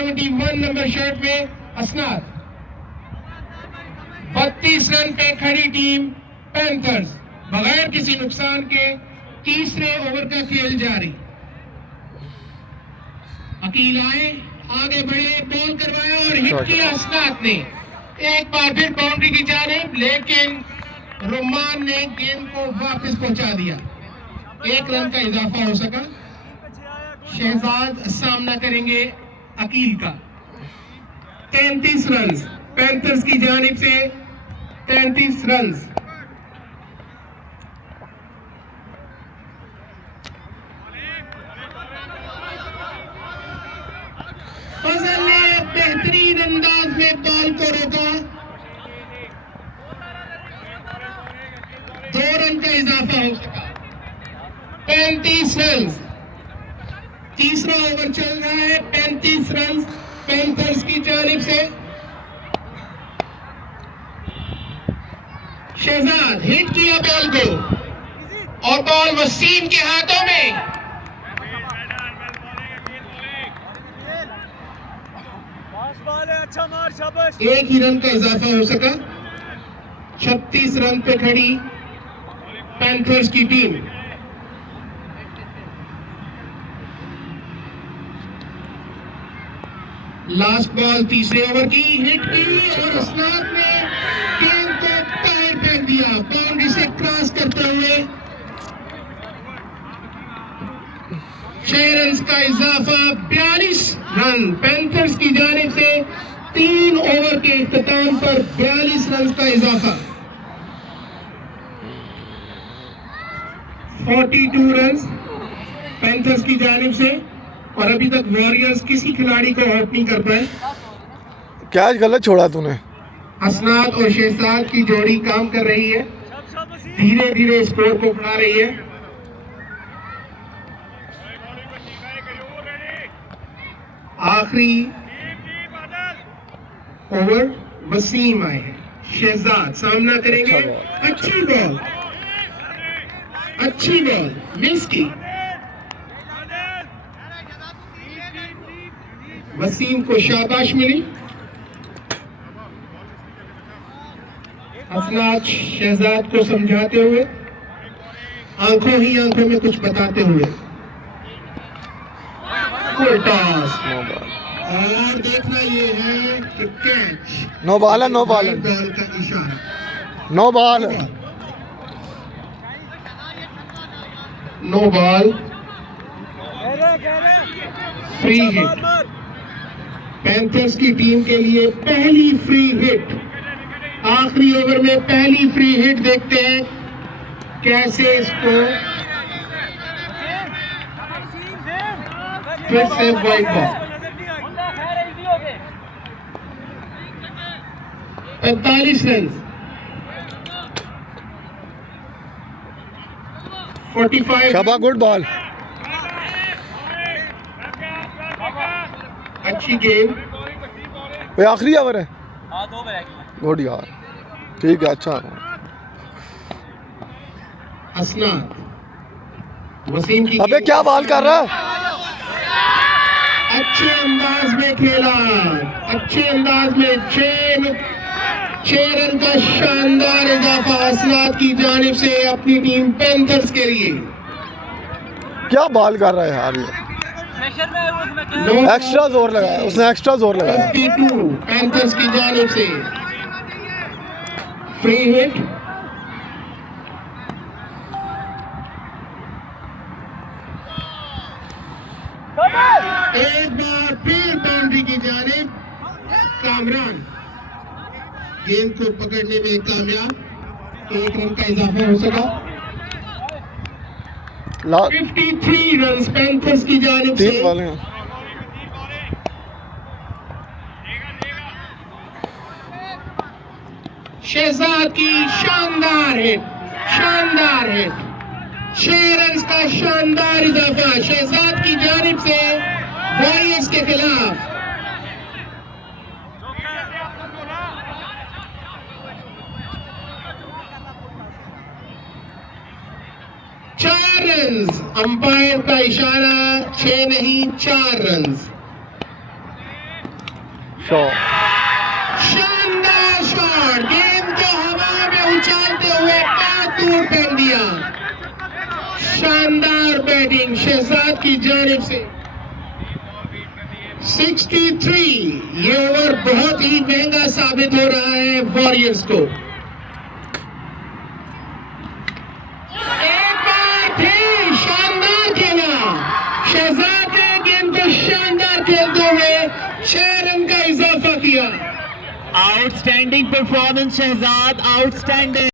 71 number shirt में असनाद। 32 run पे खड़ी टीम पैंथर्स, बगैर किसी नुकसान के तीसरे ओवर का खेल जारी। अकील आए, आगे बढ़े, बॉल करवाया और हिट किया असनाद ने। एक बार फिर बाउंड्री की जानिब, लेकिन रुमान ने गेंद को वापस पहुंचा दिया। 1 रन का इजाफा हो सका। शहजाद सामना करेंगे अकील का। 33 रन पैंथर्स की जानिब से, 33 रन। फजल ने बेहतरीन अंदाज में बॉल को रोका। 2 रन का इजाफा हो सका। 35 रन। तीसरा ओवर चल रहा है। 35 रन पैंथर्स की जानिब से। शहजाद हिट किया बॉल को और बॉल वसीम के हाथों में। एक ही रन का इजाफा हो सका। 36 रन पे खड़ी पैंथर्स की टीम। लास्ट बॉल तीसरे ओवर की, हिट की और असनाद ने गेंद को बाहर फेंक दिया, बाउंड्री से क्रॉस करते हुए। 6 रन का इजाफा, 42 रन पैंथर्स की जानिब से। 3 ओवर के इख्तिताम पर 42 रन का इजाफा। 42 रन पैंथर्स की जानिब से। और अभी तक वॉरियर्स किसी खिलाड़ी को आउट नहीं कर पाए। कैच गलत छोड़ा तूने। असनाद और शहजाद की जोड़ी काम कर रही है, धीरे धीरे स्कोर को बढ़ा रही है। आखिरी ओवर वसीम आए हैं। शहजाद सामना करेंगे। अच्छी बॉल, अच्छी बॉल मिस की। वसीम को शाबाश मिली। असनाद शहजाद को समझाते हुए, आंखों ही आंखों में कुछ बताते हुए। फुल टॉस और देखना ये है कि कैच। नो बॉल है, नो बॉल है, बॉल का इशारा। नो बॉल है। No ball, free hit. Panthers की टीम के लिए पहली फ्री हिट। आखिरी ओवर में पहली फ्री हिट। देखते हैं कैसे इसको फिर से वाइड बॉल। 45 रन। 45। शाबा, गुड बॉल। अच्छी गेम। ये आखिरी ओवर है। गुड यार, ठीक है, अच्छा। असनाद वसीम की। अबे क्या बॉल कर रहा है? अच्छे अंदाज में खेला, अच्छे अंदाज में। 6 रन का शानदार इजाफा असनाद की जानिब से अपनी टीम पैंथर्स के लिए। क्या बॉल कर रहा है यार ये? एक्स्ट्रा जोर लगाया उसने, एक्स्ट्रा जोर लगाया। 52 पैंथर्स की जानिब से फ्री हिट। एक बार फिर बाउंड्री की जानिब कामरान गेंद को पकड़ने में कामयाब। 1 रन का इजाफा हो सका। 53 रन पैंथर्स की जानिब से। 3 बॉल हैं। शहजाद की शानदार हिट, शानदार हिट। 6 रन का शानदार इजाफा शहजाद की जानिब से वॉरियर्स के खिलाफ। अंपायर का इशारा 6 नहीं 4 रन। शॉट शानदार शॉट, गेंद को हवा में उछालते हुए पैर दूर फेंक दिया। शानदार बैटिंग शहजाद की जानिब से। 63, ये ओवर बहुत ही महंगा साबित हो रहा है वॉरियर्स को। एक बार फिर शानदार खेला शहजाद ने, गेंद को शानदार खेलते हुए 6 रन का इजाफा किया। Outstanding performance Shahzad, outstanding.